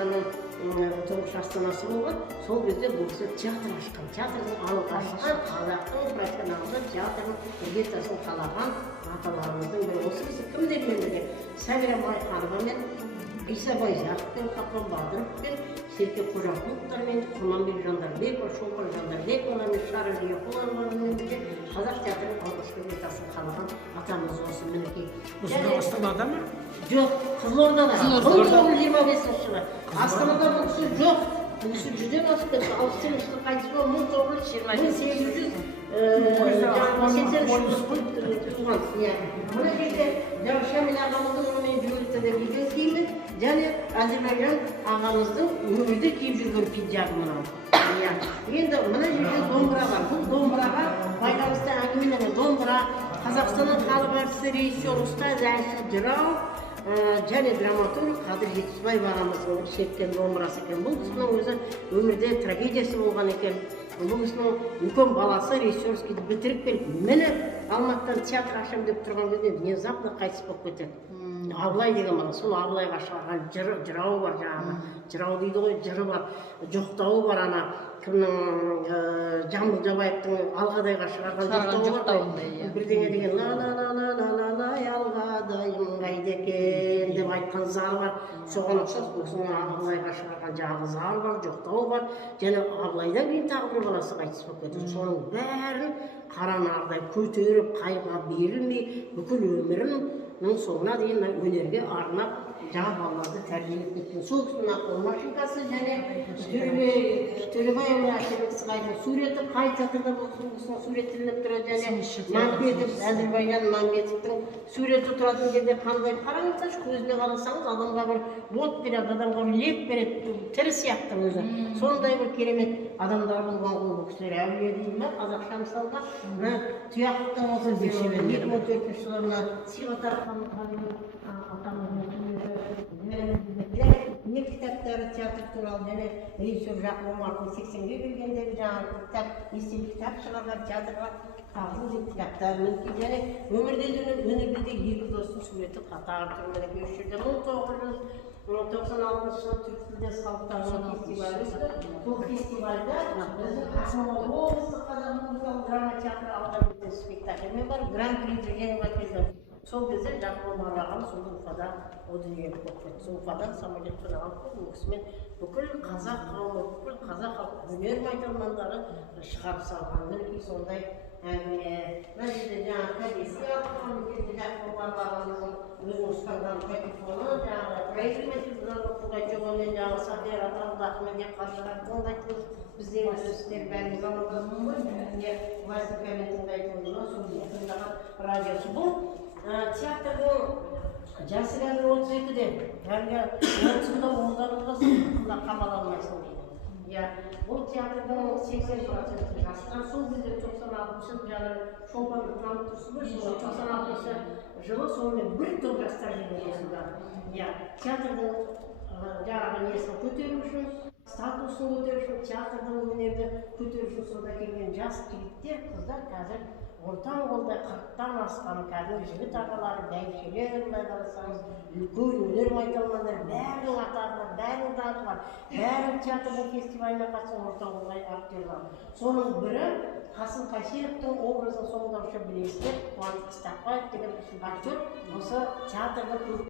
Қазақстанның тұңғыш астанасы болған. Сол кезде бұл кісі театр ашқан. Театрдың алғашқы қазақтың профессионалды театрының іргетасын қалаған аталарымыздың бірі. Осы кісі кімдермен бірге? Сәбира Майқановамен, Иса Байзақовпен, Қапан Бадыровпен, Серке Қожақұловтармен, Құрманбек Жандарбекова, Шолпан Жандарбековамен, Шара Рияқұловамен бірге қазақ театрының алғашқы іргетасын қалаған атамыз осы мінекей. Астанада ма? Жоқ, Қызылордада. 1925 жылы. Астанада бұл кісі жоқ. Бұл кісі жүзден асып кетті. 68 жылы қайтыс болып 1880 туған. Мына жерде Шамил ағамыздың онымен жүгіртеді видео киімі және Әзірбайжан ағамыздың өмірде киіп жүрген пиджагы мынау. Енді мына жерде домбыра бар. Бұл домбыраға байланысты әңгіменің домбыра Қазақстанның халық әртісі, режиссер, ұстаз, әнші, жырау және драматург Қадыр Жетісбаев ағамыздың шерткен домбырасы екен. Бұл кісінің өзі өмірде трагедиясы болған екен. Бұл кісінің үлкен баласы режиссерскийді бітіріп келіп, мені Алматыдан театр ашам деп тұрған кезде внезапно қайтыс болып кетеді. Абылай деген бала, сол Абылайға шығарған жырауы бар жаңағы. Жырау дейді ғой, жыры бар, жоқтауы бар ана. Кімнің Жамбыл Жабаевтың Алғадайға шығарған жоқтауы бар. Бірдеңе деген ла-ла-ла-ла-ла-ла-лай алғадайым қайда екен деп айтқан зары бар. Соған ұқсас бұл кісінің Абылайға шығарған жаңағы зары бар, жоқтауы бар. Және Абылайдан кейін тағы бір баласы қайтыс болып кетті. Соның бәрін қара нардай көтеріп, қайғыға берілмей, бүкіл өмірінің соңына дейін өнерге арнап жаңа балаларды тәрбиелеп кеткен. Сол кісінің ақыл машинкасы және Төлебайұлы Әшірбек Сығайдың суреті қай театрда болсын суретленіп тұрады және Мамбетов, Әзірбайжан Мамбетовтың суреті тұратын жерде қандай қараңыздаршы, көзіне қарасаңыз адамға бір бот береді, адамға бір леп береді, тірі сияқты өзі. Сондай бір керемет адамдар болған ол бұл кісілер әулие дейді ме, қазақша мысалға. Тұяқтың осы 2004 жылы сыйға тартқан не кітаптары театр туралы және режиссер Жақып Омаровтың 80-ге келгендегі жаңағы кітап, естелік кітап шығарған театрға қағыл деп кітаптар мінекей және өмірде де екі достың суреті қатар тұр мінекей осы жерде 1996 жылы түрік тілдес халықтарының фестивалі өтті. Бұл фестивальда біздің Ақмола облыстық қазақ музыкалық драма театры алған спектакльмен бар гран-приді жеңіп әкелді. Сол кезде Жақып Омар ағам сол Уфада о дүниеге болып кетті. Уфадан самолетпен алып бұл кісімен бүкіл қазақ қауымы, бүкіл қазақ өнер майталмандары шығарып салған. Мінекей сондай әңгіме. Мына жерде жаңағы кәдесі алған, Жақып Омар ағамыздың өзінің ұстанған патефоны, жаңағы проигрыватель Пугачевамен жаңағы Сахер атаулы Ахмедия Қажыға тыңдайтын біздің өстер бәріміз амандасың ғой. Классикамен тыңдайтын сол тыңдаған радиосы бұл. Театрдың жасы қазір 32-де, әлгі 30-да оңдарылға сыңғында қамаланмайсың дейді. Бұл театрдың 80% жастар сол кезде 96-шы жылы Шолпан танып тұрсыз ғой, 96-шы жылы сонымен бір топ жастар жиналды осында. Театрдың жаңағы несін көтеру үшін, статусын көтеру үшін, театрдың өнерді көтеру үшін сонда келген жас жігіттер, қыздар қазір ортан қолдай 40-тан асқан кәдімгі жігіт ағалары, бәйбішелер, қарасаңыз, үлкен өнер майталмандар, бәрінің атағы бар, бәрінің даңқы бар, бәрі театрдың фестиваліне қатысқан ортан қолдай актерлар. Соның бірі Қасым Қайсеновтың образын сомдаушы білесіздер, Қуандық Ыстақбаев деген актер осы театрда